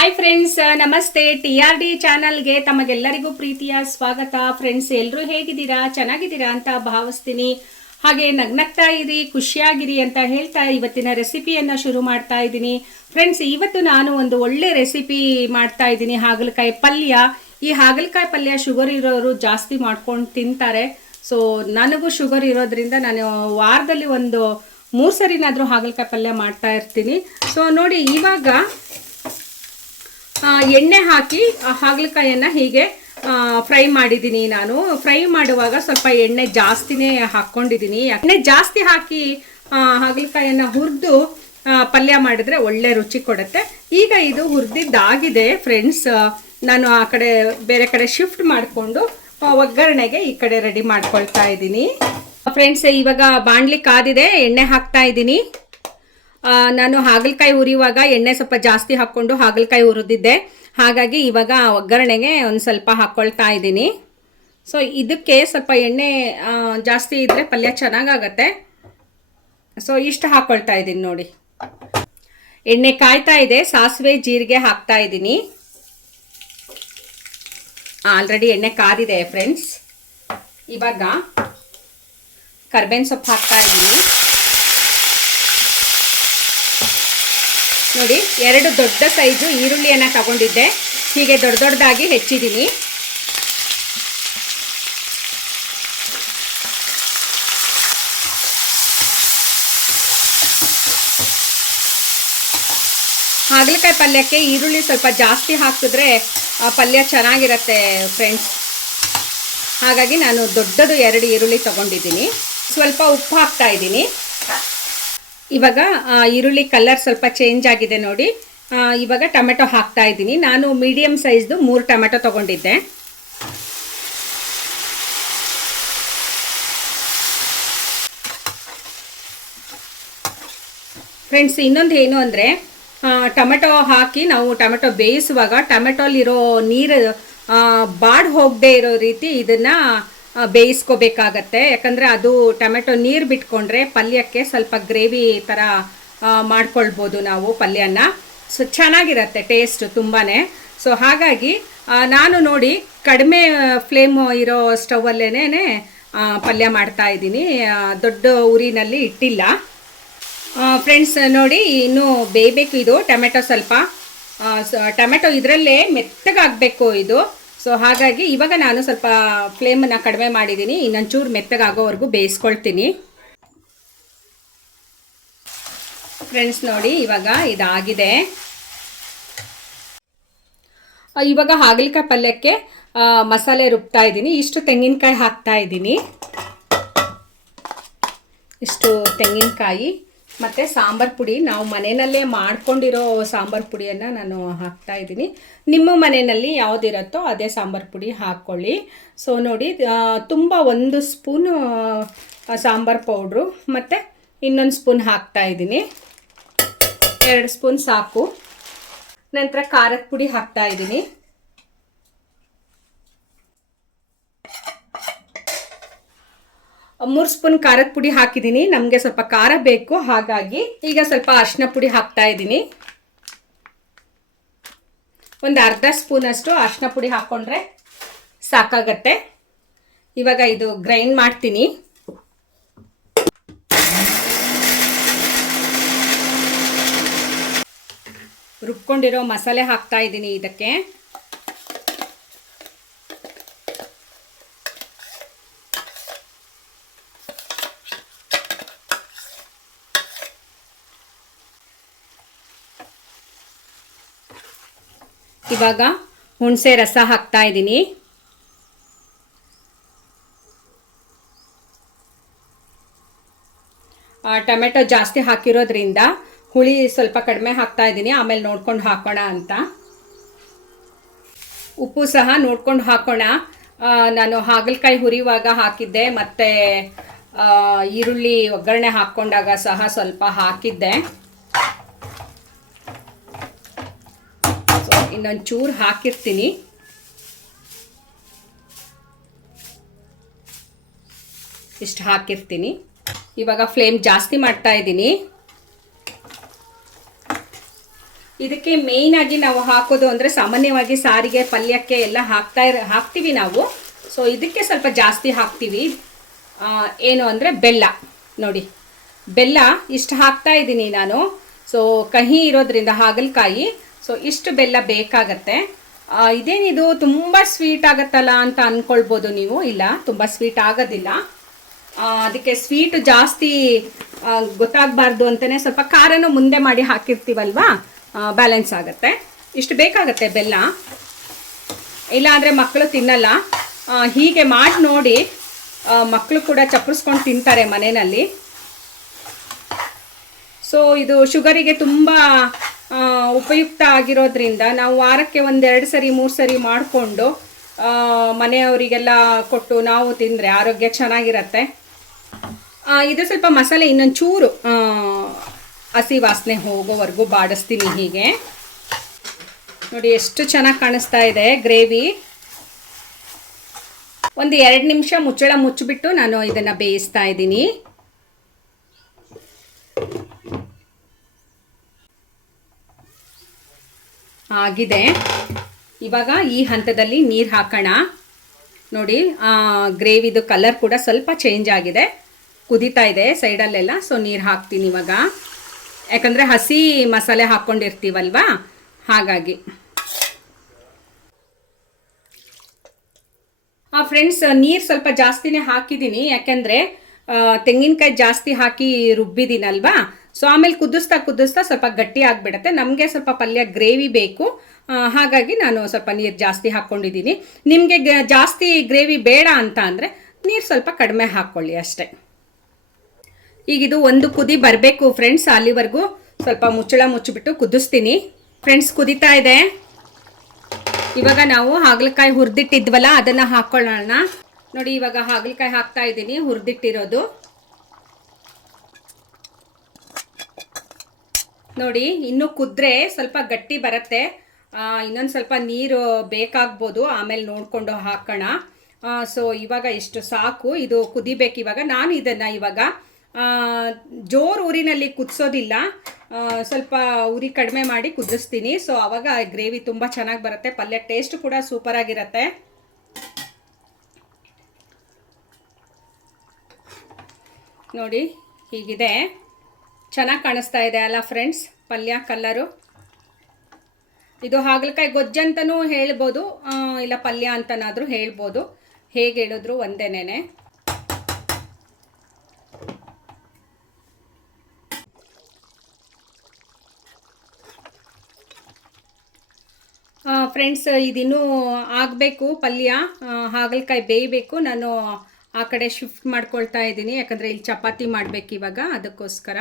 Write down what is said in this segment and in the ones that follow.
Hi friends, ನಮಸ್ತೆ. TRD ಚಾನಲ್ಗೆ ತಮಗೆಲ್ಲರಿಗೂ ಪ್ರೀತಿಯ ಸ್ವಾಗತ. ಫ್ರೆಂಡ್ಸ್, ಎಲ್ಲರೂ ಹೇಗಿದ್ದೀರಾ? ಚೆನ್ನಾಗಿದ್ದೀರಾ ಅಂತ ಭಾವಿಸ್ತೀನಿ. ಹಾಗೆ ನಗ್ನಗ್ತಾ ಇರಿ, ಖುಷಿಯಾಗಿರಿ ಅಂತ ಹೇಳ್ತಾ ಇವತ್ತಿನ ರೆಸಿಪಿಯನ್ನು ಶುರು ಮಾಡ್ತಾ ಇದ್ದೀನಿ. ಫ್ರೆಂಡ್ಸ್, ಇವತ್ತು ನಾನು ಒಂದು ಒಳ್ಳೆ ರೆಸಿಪಿ ಮಾಡ್ತಾ ಇದ್ದೀನಿ, ಹಾಗಲಕಾಯಿ ಪಲ್ಯ. ಈ ಹಾಗಲಕಾಯಿ ಪಲ್ಯ ಶುಗರ್ ಇರೋರು ಜಾಸ್ತಿ ಮಾಡ್ಕೊಂಡು ತಿಂತಾರೆ. ಸೊ ನನಗೂ ಶುಗರ್ ಇರೋದ್ರಿಂದ ನಾನು ವಾರದಲ್ಲಿ ಒಂದು 3 ಸರಿನಾದರೂ ಹಾಗಲಕಾಯಿ ಪಲ್ಯ ಮಾಡ್ತಾ ಇರ್ತೀನಿ. ಸೊ ನೋಡಿ, ಇವಾಗ ಎಣ್ಣೆ ಹಾಕಿ ಹಾಗಲಕಾಯಿಯನ್ನು ಹೀಗೆ ಫ್ರೈ ಮಾಡಿದ್ದೀನಿ. ನಾನು ಫ್ರೈ ಮಾಡುವಾಗ ಸ್ವಲ್ಪ ಎಣ್ಣೆ ಜಾಸ್ತಿನೇ ಹಾಕ್ಕೊಂಡಿದ್ದೀನಿ. ಎಣ್ಣೆ ಜಾಸ್ತಿ ಹಾಕಿ ಹಾಗಲಕಾಯಿಯನ್ನು ಹುರಿದು ಪಲ್ಯ ಮಾಡಿದ್ರೆ ಒಳ್ಳೆ ರುಚಿ ಕೊಡುತ್ತೆ. ಈಗ ಇದು ಹುರಿದಿದ್ದಾಗಿದೆ ಫ್ರೆಂಡ್ಸ್. ನಾನು ಆ ಕಡೆ ಬೇರೆ ಕಡೆ ಶಿಫ್ಟ್ ಮಾಡಿಕೊಂಡು ಒಗ್ಗರಣೆಗೆ ಈ ಕಡೆ ರೆಡಿ ಮಾಡ್ಕೊಳ್ತಾ ಇದ್ದೀನಿ. ಫ್ರೆಂಡ್ಸ್, ಇವಾಗ ಬಾಣಲಿ ಕಾದಿದೆ, ಎಣ್ಣೆ ಹಾಕ್ತಾ ಇದ್ದೀನಿ. ನಾನು ಹಾಗಲಕಾಯಿ ಹುರಿಯುವಾಗ ಎಣ್ಣೆ ಸ್ವಲ್ಪ ಜಾಸ್ತಿ ಹಾಕ್ಕೊಂಡು ಹಾಗಲಕಾಯಿ ಹುರಿದಿದ್ದೆ, ಹಾಗಾಗಿ ಇವಾಗ ಒಗ್ಗರಣೆಗೆ ಒಂದು ಸ್ವಲ್ಪ ಹಾಕ್ಕೊಳ್ತಾ ಇದ್ದೀನಿ. ಸೊ ಇದಕ್ಕೆ ಸ್ವಲ್ಪ ಎಣ್ಣೆ ಜಾಸ್ತಿ ಇದ್ದರೆ ಪಲ್ಯ ಚೆನ್ನಾಗಾಗತ್ತೆ. ಸೊ ಇಷ್ಟು ಹಾಕ್ಕೊಳ್ತಾ ಇದ್ದೀನಿ ನೋಡಿ. ಎಣ್ಣೆ ಕಾಯ್ತಾ ಇದೆ, ಸಾಸಿವೆ ಜೀರಿಗೆ ಹಾಕ್ತಾ ಇದ್ದೀನಿ. ಆಲ್ರೆಡಿ ಎಣ್ಣೆ ಕಾದಿದೆ ಫ್ರೆಂಡ್ಸ್. ಇವಾಗ ಕರ್ಬೇವಿನ ಸೊಪ್ಪು ಹಾಕ್ತಾ ಇದ್ದೀನಿ. ನೋಡಿ, 2 ದೊಡ್ಡ ಸೈಜು ಈರುಳ್ಳಿಯನ್ನು ತಗೊಂಡಿದ್ದೆ, ಹೀಗೆ ದೊಡ್ಡದಾಗಿ ಹೆಚ್ಚಿದ್ದೀನಿ. ಹಾಗಲಕಾಯಿ ಪಲ್ಯಕ್ಕೆ ಈರುಳ್ಳಿ ಸ್ವಲ್ಪ ಜಾಸ್ತಿ ಹಾಕಿದ್ರೆ ಪಲ್ಯ ಚೆನ್ನಾಗಿರುತ್ತೆ ಫ್ರೆಂಡ್ಸ್. ಹಾಗಾಗಿ ನಾನು ದೊಡ್ಡದು 2 ಈರುಳ್ಳಿ ತಗೊಂಡಿದ್ದೀನಿ. ಸ್ವಲ್ಪ ಉಪ್ಪು ಹಾಕ್ತಾ ಇದ್ದೀನಿ. ಇವಾಗ ಈರುಳ್ಳಿ ಕಲರ್ ಸ್ವಲ್ಪ ಚೇಂಜ್ ಆಗಿದೆ ನೋಡಿ. ಇವಾಗ ಟೊಮೆಟೊ ಹಾಕ್ತಾ ಇದ್ದೀನಿ. ನಾನು ಮೀಡಿಯಮ್ ಸೈಜ್ದು 3 ಟೊಮೆಟೊ ತಗೊಂಡಿದ್ದೆ. ಫ್ರೆಂಡ್ಸ್, ಇನ್ನೊಂದು ಏನು ಅಂದರೆ, ಟೊಮೆಟೊ ಹಾಕಿ ನಾವು ಟೊಮೆಟೊ ಬೇಯಿಸುವಾಗ ಟೊಮೆಟೊಲಿರೋ ನೀರು ಬಾಡ್ ಹೋಗದೆ ಇರೋ ರೀತಿ ಇದನ್ನು ಬೇಯಿಸ್ಕೋಬೇಕಾಗತ್ತೆ. ಯಾಕಂದರೆ ಅದು ಟೊಮೆಟೊ ನೀರು ಬಿಟ್ಕೊಂಡ್ರೆ ಪಲ್ಯಕ್ಕೆ ಸ್ವಲ್ಪ ಗ್ರೇವಿ ಥರ ಮಾಡ್ಕೊಳ್ಬೋದು ನಾವು ಪಲ್ಯನ. ಸೊ ಚೆನ್ನಾಗಿರುತ್ತೆ ಟೇಸ್ಟ್ ತುಂಬಾ. ಸೊ ಹಾಗಾಗಿ ನಾನು ನೋಡಿ ಕಡಿಮೆ ಫ್ಲೇಮು ಇರೋ ಸ್ಟವಲ್ಲೇನೇ ಪಲ್ಯ ಮಾಡ್ತಾ ಇದ್ದೀನಿ, ದೊಡ್ಡ ಉರಿನಲ್ಲಿ ಇಟ್ಟಿಲ್ಲ. ಫ್ರೆಂಡ್ಸ್ ನೋಡಿ, ಇನ್ನೂ ಬೇಯಬೇಕು ಇದು ಟೊಮೆಟೊ. ಸ್ವಲ್ಪ ಟೊಮೆಟೊ ಇದರಲ್ಲೇ ಮೆತ್ತಗಾಗಬೇಕು ಇದು. ಸೊ ಹಾಗಾಗಿ ಇವಾಗ ನಾನು ಸ್ವಲ್ಪ ಫ್ಲೇಮನ್ನು ಕಡಿಮೆ ಮಾಡಿದ್ದೀನಿ, ಇನ್ನೊಂಚೂರು ಮೆತ್ತಗಾಗೋವರೆಗೂ ಬೇಯಿಸ್ಕೊಳ್ತೀನಿ. ಫ್ರೆಂಡ್ಸ್ ನೋಡಿ, ಇವಾಗ ಇದಾಗಿದೆ. ಇವಾಗ ಹಾಗಲಕಾಯಿ ಪಲ್ಯಕ್ಕೆ ಮಸಾಲೆ ರುಬ್ತಾ ಇದ್ದೀನಿ. ಇಷ್ಟು ತೆಂಗಿನಕಾಯಿ ಹಾಕ್ತಾ ಇದ್ದೀನಿ, ಇಷ್ಟು ತೆಂಗಿನಕಾಯಿ ಮತ್ತು ಸಾಂಬಾರು ಪುಡಿ. ನಾವು ಮನೆಯಲ್ಲೇ ಮಾಡ್ಕೊಂಡಿರೋ ಸಾಂಬಾರು ಪುಡಿಯನ್ನು ನಾನು ಹಾಕ್ತಾ ಇದ್ದೀನಿ. ನಿಮ್ಮ ಮನೆಯಲ್ಲಿ ಯಾವುದಿರುತ್ತೋ ಅದೇ ಸಾಂಬಾರು ಪುಡಿ ಹಾಕ್ಕೊಳ್ಳಿ. ಸೊ ನೋಡಿ, ತುಂಬ 1 ಸ್ಪೂನು ಸಾಂಬಾರು ಪೌಡ್ರು ಮತ್ತು ಇನ್ನೊಂದು ಸ್ಪೂನ್ ಹಾಕ್ತಾ ಇದ್ದೀನಿ. 2 ಸ್ಪೂನ್ ಸಾಕು. ನಂತರ ಖಾರದ ಪುಡಿ ಹಾಕ್ತಾ ಇದ್ದೀನಿ. ಮೂರು ಸ್ಪೂನ್ ಖಾರದ ಪುಡಿ ಹಾಕಿದ್ದೀನಿ. ನಮಗೆ ಸ್ವಲ್ಪ ಖಾರ ಬೇಕು, ಹಾಗಾಗಿ ಈಗ ಸ್ವಲ್ಪ ಅರಿಶಿನ ಪುಡಿ ಹಾಕ್ತಾ ಇದ್ದೀನಿ. ಒಂದು ಅರ್ಧ ಸ್ಪೂನಷ್ಟು ಅರಿಶಿನ ಪುಡಿ ಹಾಕ್ಕೊಂಡ್ರೆ ಸಾಕಾಗತ್ತೆ. ಇವಾಗ ಇದು ಗ್ರೈಂಡ್ ಮಾಡ್ತೀನಿ. ರುಬ್ಕೊಂಡಿರೋ ಮಸಾಲೆ ಹಾಕ್ತಾ ಇದ್ದೀನಿ ಇದಕ್ಕೆ. ಇವಾಗ ಹುಣಸೆ ರಸ ಹಾಕ್ತಾ ಇದ್ದೀನಿ. ಟೊಮೆಟೊ ಜಾಸ್ತಿ ಹಾಕಿರೋದ್ರಿಂದ ಹುಳಿ ಸ್ವಲ್ಪ ಕಡಿಮೆ ಹಾಕ್ತಾ ಇದ್ದೀನಿ, ಆಮೇಲೆ ನೋಡ್ಕೊಂಡು ಹಾಕೋಣ ಅಂತ. ಉಪ್ಪು ಸಹ ನೋಡ್ಕೊಂಡು ಹಾಕೋಣ. ನಾನು ಹಾಗಲಕಾಯಿ ಹುರಿಯುವಾಗ ಹಾಕಿದ್ದೆ, ಮತ್ತು ಈರುಳ್ಳಿ ಒಗ್ಗರಣೆ ಹಾಕ್ಕೊಂಡಾಗ ಸಹ ಸ್ವಲ್ಪ ಹಾಕಿದ್ದೆ. ಇನ್ನೊಂದು ಚೂರು ಹಾಕಿರ್ತೀನಿ. ಇಷ್ಟು ಹಾಕಿರ್ತೀನಿ. ಇವಾಗ ಫ್ಲೇಮ್ ಜಾಸ್ತಿ ಮಾಡ್ತಾ ಇದ್ದೀನಿ. ಇದಕ್ಕೆ ಮೇಯ್ನ್ ಆಗಿ ನಾವು ಹಾಕೋದು ಅಂದರೆ ಸಾಮಾನ್ಯವಾಗಿ ಸಾರಿಗೆ ಪಲ್ಯಕ್ಕೆ ಎಲ್ಲ ಹಾಕ್ತೀವಿ ನಾವು. ಸೊ ಇದಕ್ಕೆ ಸ್ವಲ್ಪ ಜಾಸ್ತಿ ಹಾಕ್ತೀವಿ. ಏನು ಅಂದರೆ ಬೆಲ್ಲ. ನೋಡಿ ಬೆಲ್ಲ ಇಷ್ಟು ಹಾಕ್ತಾ ಇದ್ದೀನಿ ನಾನು. ಸೊ ಕಹಿ ಇರೋದ್ರಿಂದ ಹಾಗಲಕಾಯಿ, ಸೊ ಇಷ್ಟು ಬೆಲ್ಲ ಬೇಕಾಗತ್ತೆ. ಇದೇನಿದು ತುಂಬ ಸ್ವೀಟ್ ಆಗುತ್ತಲ್ಲ ಅಂತ ಅಂದ್ಕೊಳ್ಬೋದು ನೀವು. ಇಲ್ಲ, ತುಂಬ ಸ್ವೀಟ್ ಆಗೋದಿಲ್ಲ. ಅದಕ್ಕೆ ಸ್ವೀಟ್ ಜಾಸ್ತಿ ಗೊತ್ತಾಗಬಾರ್ದು ಅಂತಲೇ ಸ್ವಲ್ಪ ಖಾರನೂ ಮುಂದೆ ಮಾಡಿ ಹಾಕಿರ್ತೀವಲ್ವಾ, ಬ್ಯಾಲೆನ್ಸ್ ಆಗುತ್ತೆ. ಇಷ್ಟು ಬೇಕಾಗತ್ತೆ ಬೆಲ್ಲ, ಇಲ್ಲಾಂದರೆ ಮಕ್ಕಳು ತಿನ್ನಲ್ಲ. ಹೀಗೆ ಮಾಡಿ ನೋಡಿ, ಮಕ್ಕಳು ಕೂಡ ಚಪ್ಪರಿಸ್ಕೊಂಡು ತಿಂತಾರೆ ಮನೆಯಲ್ಲಿ. ಸೊ ಇದು ಶುಗರಿಗೆ ತುಂಬ ಉಪಯುಕ್ತ ಆಗಿರೋದ್ರಿಂದ ನಾವು ವಾರಕ್ಕೆ 1-2 ಸರಿ 3 ಸರಿ ಮಾಡಿಕೊಂಡು ಮನೆಯವರಿಗೆಲ್ಲ ಕೊಟ್ಟು ನಾವು ತಿಂದರೆ ಆರೋಗ್ಯ ಚೆನ್ನಾಗಿರತ್ತೆ. ಇದು ಸ್ವಲ್ಪ ಮಸಾಲೆ ಇನ್ನೊಂದು ಚೂರು ಹಸಿ ವಾಸನೆ ಹೋಗೋವರೆಗೂ ಬಾಡಿಸ್ತೀನಿ. ಹೀಗೆ ನೋಡಿ ಎಷ್ಟು ಚೆನ್ನಾಗಿ ಕಾಣಿಸ್ತಾ ಇದೆ ಗ್ರೇವಿ. ಒಂದು 2 ನಿಮಿಷ ಮುಚ್ಚಳ ಮುಚ್ಚಿಬಿಟ್ಟು ನಾನು ಇದನ್ನು ಬೇಯಿಸ್ತಾ ಇದ್ದೀನಿ. ಆಗಿದೆ. ಇವಾಗ ಈ ಹಂತದಲ್ಲಿ ನೀರು ಹಾಕೋಣ. ನೋಡಿ ಗ್ರೇವಿದು ಕಲರ್ ಕೂಡ ಸ್ವಲ್ಪ ಚೇಂಜ್ ಆಗಿದೆ, ಕುದೀತಾ ಇದೆ ಸೈಡಲ್ಲೆಲ್ಲ. ಸೊ ನೀರು ಹಾಕ್ತೀನಿ ಇವಾಗ, ಯಾಕಂದರೆ ಹಸಿ ಮಸಾಲೆ ಹಾಕ್ಕೊಂಡಿರ್ತೀವಲ್ವಾ, ಹಾಗಾಗಿ. ಫ್ರೆಂಡ್ಸ್, ನೀರು ಸ್ವಲ್ಪ ಜಾಸ್ತಿನೇ ಹಾಕಿದ್ದೀನಿ, ಯಾಕೆಂದರೆ ತೆಂಗಿನಕಾಯಿ ಜಾಸ್ತಿ ಹಾಕಿ ರುಬ್ಬಿದ್ದೀನಲ್ವಾ. ಸೊ ಆಮೇಲೆ ಕುದಿಸ್ತಾ ಸ್ವಲ್ಪ ಗಟ್ಟಿ ಆಗಿಬಿಡುತ್ತೆ. ನಮಗೆ ಸ್ವಲ್ಪ ಪಲ್ಯ ಗ್ರೇವಿ ಬೇಕು, ಹಾಗಾಗಿ ನಾನು ಸ್ವಲ್ಪ ನೀರು ಜಾಸ್ತಿ ಹಾಕ್ಕೊಂಡಿದ್ದೀನಿ. ನಿಮಗೆ ಜಾಸ್ತಿ ಗ್ರೇವಿ ಬೇಡ ಅಂತ ಅಂದರೆ ನೀರು ಸ್ವಲ್ಪ ಕಡಿಮೆ ಹಾಕ್ಕೊಳ್ಳಿ ಅಷ್ಟೇ. ಈಗಿದು ಒಂದು ಕುದಿ ಬರಬೇಕು ಫ್ರೆಂಡ್ಸ್, ಅಲ್ಲಿವರೆಗೂ ಸ್ವಲ್ಪ ಮುಚ್ಚಳ ಮುಚ್ಚಿಬಿಟ್ಟು ಕುದಿಸ್ತೀನಿ. ಫ್ರೆಂಡ್ಸ್, ಕುದೀತಾ ಇದೆ. ಇವಾಗ ನಾವು ಹಾಗಲಕಾಯಿ ಹುರಿದಿಟ್ಟಿದ್ವಲ್ಲ ಅದನ್ನು ಹಾಕ್ಕೊಳ್ಳೋಣ. ನೋಡಿ ಇವಾಗ ಹಾಗಲಕಾಯಿ ಹಾಕ್ತಾ ಇದ್ದೀನಿ, ಹುರಿದಿಟ್ಟಿರೋದು. ನೋಡಿ ಇನ್ನೂ ಕುದ್ರೆ ಸ್ವಲ್ಪ ಗಟ್ಟಿ ಬರುತ್ತೆ. ಇನ್ನೊಂದು ಸ್ವಲ್ಪ ನೀರು ಬೇಕಾಗ್ಬೋದು, ಆಮೇಲೆ ನೋಡಿಕೊಂಡು ಹಾಕೋಣ. ಸೊ ಇವಾಗ ಇಷ್ಟು ಸಾಕು, ಇದು ಕುದಿಬೇಕು. ಇವಾಗ ನಾನು ಇದನ್ನು ಇವಾಗ ಜೋರು ಊರಿನಲ್ಲಿ ಕುದಿಸೋದಿಲ್ಲ, ಸ್ವಲ್ಪ ಉರಿ ಕಡಿಮೆ ಮಾಡಿ ಕುದಿಸ್ತೀನಿ. ಸೊ ಆವಾಗ ಗ್ರೇವಿ ತುಂಬ ಚೆನ್ನಾಗಿ ಬರುತ್ತೆ, ಪಲ್ಯ ಟೇಸ್ಟ್ ಕೂಡ ಸೂಪರಾಗಿರುತ್ತೆ. ನೋಡಿ ಹೀಗಿದೆ, ಚೆನ್ನಾಗಿ ಕಾಣಿಸ್ತಾ ಇದೆ ಅಲ್ಲ ಫ್ರೆಂಡ್ಸ್ ಪಲ್ಯ ಕಲರು. ಇದು ಹಾಗಲಕಾಯಿ ಗೊಜ್ಜಂತನೂ ಹೇಳ್ಬೋದು, ಇಲ್ಲ ಪಲ್ಯ ಅಂತನಾದರೂ ಹೇಳ್ಬೋದು, ಹೇಗೆ ಹೇಳಿದ್ರು ಒಂದೇನೇನೆ. ಫ್ರೆಂಡ್ಸ್, ಇದಿನ್ನೂ ಆಗಬೇಕು ಪಲ್ಯ, ಹಾಗಲಕಾಯಿ ಬೇಯಬೇಕು. ನಾನು ಆ ಕಡೆ ಶಿಫ್ಟ್ ಮಾಡ್ಕೊಳ್ತಾ ಇದ್ದೀನಿ, ಯಾಕಂದರೆ ಇಲ್ಲಿ ಚಪಾತಿ ಮಾಡಬೇಕು ಇವಾಗ, ಅದಕ್ಕೋಸ್ಕರ.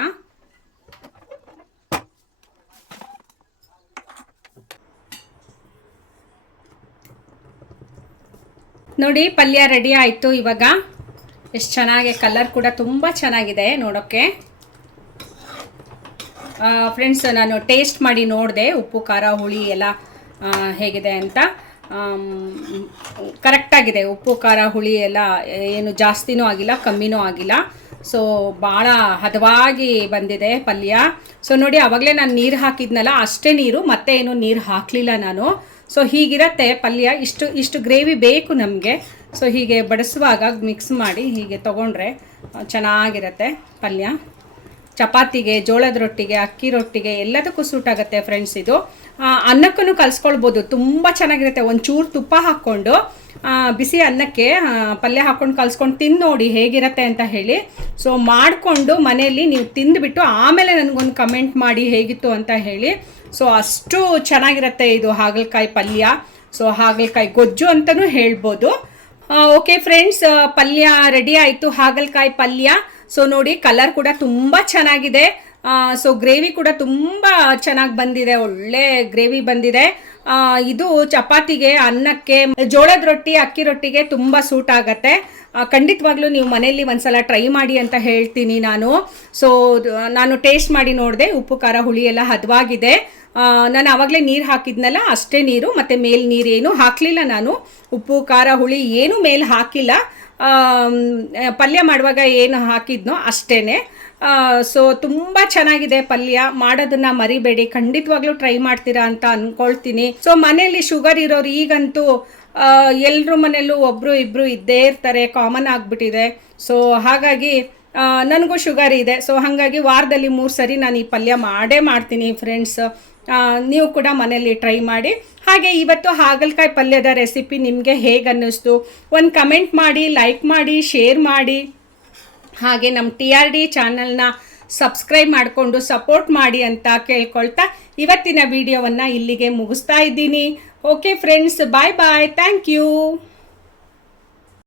ನೋಡಿ ಪಲ್ಯ ರೆಡಿ ಆಯಿತು. ಇವಾಗ ಎಷ್ಟು ಚೆನ್ನಾಗಿ, ಕಲರ್ ಕೂಡ ತುಂಬ ಚೆನ್ನಾಗಿದೆ ನೋಡೋಕ್ಕೆ. ಫ್ರೆಂಡ್ಸ್, ನಾನು ಟೇಸ್ಟ್ ಮಾಡಿ ನೋಡಿದೆ, ಉಪ್ಪು ಖಾರ ಹುಳಿ ಎಲ್ಲ ಹೇಗಿದೆ ಅಂತ. ಕರೆಕ್ಟಾಗಿದೆ, ಉಪ್ಪು ಖಾರ ಹುಳಿ ಎಲ್ಲ ಏನು ಜಾಸ್ತಿನೂ ಆಗಿಲ್ಲ ಕಮ್ಮಿನೂ ಆಗಿಲ್ಲ. ಸೊ ಭಾಳ ಹದವಾಗಿ ಬಂದಿದೆ ಪಲ್ಯ. ಸೊ ನೋಡಿ ಆವಾಗಲೇ ನಾನು ನೀರು ಹಾಕಿದ್ನಲ್ಲ ಅಷ್ಟೇ ನೀರು, ಮತ್ತೆ ಏನು ನೀರು ಹಾಕಲಿಲ್ಲ ನಾನು. ಸೊ ಹೀಗಿರುತ್ತೆ ಪಲ್ಯ, ಇಷ್ಟು ಗ್ರೇವಿ ಬೇಕು ನಮಗೆ. ಸೊ ಹೀಗೆ ಬಡಿಸುವಾಗ ಮಿಕ್ಸ್ ಮಾಡಿ ಹೀಗೆ ತೊಗೊಂಡ್ರೆ ಚೆನ್ನಾಗಿರುತ್ತೆ ಪಲ್ಯ. ಚಪಾತಿಗೆ, ಜೋಳದ ರೊಟ್ಟಿಗೆ, ಅಕ್ಕಿ ರೊಟ್ಟಿಗೆ ಎಲ್ಲದಕ್ಕೂ ಸೂಟ್ ಆಗುತ್ತೆ ಫ್ರೆಂಡ್ಸ್. ಇದು ಅನ್ನಕ್ಕೂ ಕಲಿಸ್ಕೊಳ್ಬೋದು, ತುಂಬ ಚೆನ್ನಾಗಿರುತ್ತೆ. ಒಂಚೂರು ತುಪ್ಪ ಹಾಕ್ಕೊಂಡು ಬಿಸಿ ಅನ್ನಕ್ಕೆ ಪಲ್ಯ ಹಾಕ್ಕೊಂಡು ಕಲಿಸ್ಕೊಂಡು ತಿಂದು ನೋಡಿ ಹೇಗಿರುತ್ತೆ ಅಂತ ಹೇಳಿ. ಸೊ ಮಾಡಿಕೊಂಡು ಮನೆಯಲ್ಲಿ ನೀವು ತಿಂದುಬಿಟ್ಟು ಆಮೇಲೆ ನನಗೊಂದು ಕಮೆಂಟ್ ಮಾಡಿ ಹೇಗಿತ್ತು ಅಂತ ಹೇಳಿ. ಸೊ ಅಷ್ಟು ಚೆನ್ನಾಗಿರುತ್ತೆ ಇದು ಹಾಗಲಕಾಯಿ ಪಲ್ಯ. ಸೊ ಹಾಗಲಕಾಯಿ ಗೊಜ್ಜು ಅಂತಲೂ ಹೇಳ್ಬೋದು. ಓಕೆ ಫ್ರೆಂಡ್ಸ್, ಪಲ್ಯ ರೆಡಿ ಆಯಿತು, ಹಾಗಲಕಾಯಿ ಪಲ್ಯ. ಸೊ ನೋಡಿ ಕಲರ್ ಕೂಡ ತುಂಬ ಚೆನ್ನಾಗಿದೆ. ಸೊ ಗ್ರೇವಿ ಕೂಡ ತುಂಬ ಚೆನ್ನಾಗಿ ಬಂದಿದೆ, ಒಳ್ಳೆ ಗ್ರೇವಿ ಬಂದಿದೆ. ಇದು ಚಪಾತಿಗೆ, ಅನ್ನಕ್ಕೆ, ಜೋಳದ ರೊಟ್ಟಿ, ಅಕ್ಕಿ ರೊಟ್ಟಿಗೆ ತುಂಬ ಸೂಟ್ ಆಗುತ್ತೆ. ಖಂಡಿತವಾಗ್ಲೂ ನೀವು ಮನೆಯಲ್ಲಿ ಒಂದ್ಸಲ ಟ್ರೈ ಮಾಡಿ ಅಂತ ಹೇಳ್ತೀನಿ ನಾನು. ಸೊ ನಾನು ಟೇಸ್ಟ್ ಮಾಡಿ ನೋಡಿದೆ, ಉಪ್ಪು ಖಾರ ಹುಳಿ ಎಲ್ಲ ಹದವಾಗಿದೆ. ನಾನು ಆವಾಗಲೇ ನೀರು ಹಾಕಿದ್ನಲ್ಲ ಅಷ್ಟೇ ನೀರು, ಮತ್ತು ಮೇಲೆ ನೀರೇನು ಹಾಕಲಿಲ್ಲ ನಾನು. ಉಪ್ಪು ಖಾರ ಹುಳಿ ಏನು ಮೇಲೆ ಹಾಕಿಲ್ಲ, ಪಲ್ಯ ಮಾಡುವಾಗ ಏನು ಹಾಕಿದ್ನೋ ಅಷ್ಟೇ. ಸೊ ತುಂಬ ಚೆನ್ನಾಗಿದೆ ಪಲ್ಯ. ಮಾಡೋದನ್ನ ಮರಿಬೇಡಿ, ಖಂಡಿತವಾಗ್ಲೂ ಟ್ರೈ ಮಾಡ್ತೀರಾ ಅಂತ ಅಂದ್ಕೊಳ್ತೀನಿ. ಸೊ ಮನೇಲಿ ಶುಗರ್ ಇರೋರು ಈಗಂತೂ ಎಲ್ಲರ ಮನೆಯಲ್ಲೂ ಒಬ್ಬರು ಇಬ್ಬರು ಇದ್ದೇ ಇರ್ತಾರೆ, ಕಾಮನ್ ಆಗಿಬಿಟ್ಟಿದೆ. ಸೊ ಹಾಗಾಗಿ ನನಗೂ ಶುಗರ್ ಇದೆ. ಸೊ ಹಾಗಾಗಿ ವಾರದಲ್ಲಿ 3 ಸರಿ ನಾನು ಈ ಪಲ್ಯ ಮಾಡೇ ಮಾಡ್ತೀನಿ ಫ್ರೆಂಡ್ಸ್. ನೀವು ಕೂಡ ಮನೇಲಿ ಟ್ರೈ ಮಾಡಿ. ಹಾಗೆ ಇವತ್ತು ಹಾಗಲಕಾಯಿ ಪಲ್ಯದ ರೆಸಿಪಿ ನಿಮಗೆ ಹೇಗೆ ಅನ್ನಿಸ್ತು ಒಂದು ಕಮೆಂಟ್ ಮಾಡಿ, ಲೈಕ್ ಮಾಡಿ, ಶೇರ್ ಮಾಡಿ. ಹಾಗೆ ನಮ್ಮ TRD ಚಾನಲ್ನ ಸಬ್ಸ್ಕ್ರೈಬ್ ಮಾಡಿಕೊಂಡು ಸಪೋರ್ಟ್ ಮಾಡಿ ಅಂತ ಕೇಳ್ಕೊಳ್ತಾ ಇವತ್ತಿನ ವಿಡಿಯೋವನ್ನು ಇಲ್ಲಿಗೆ ಮುಗಿಸ್ತಾ ಇದ್ದೀನಿ. Okay friends, bye bye, thank you.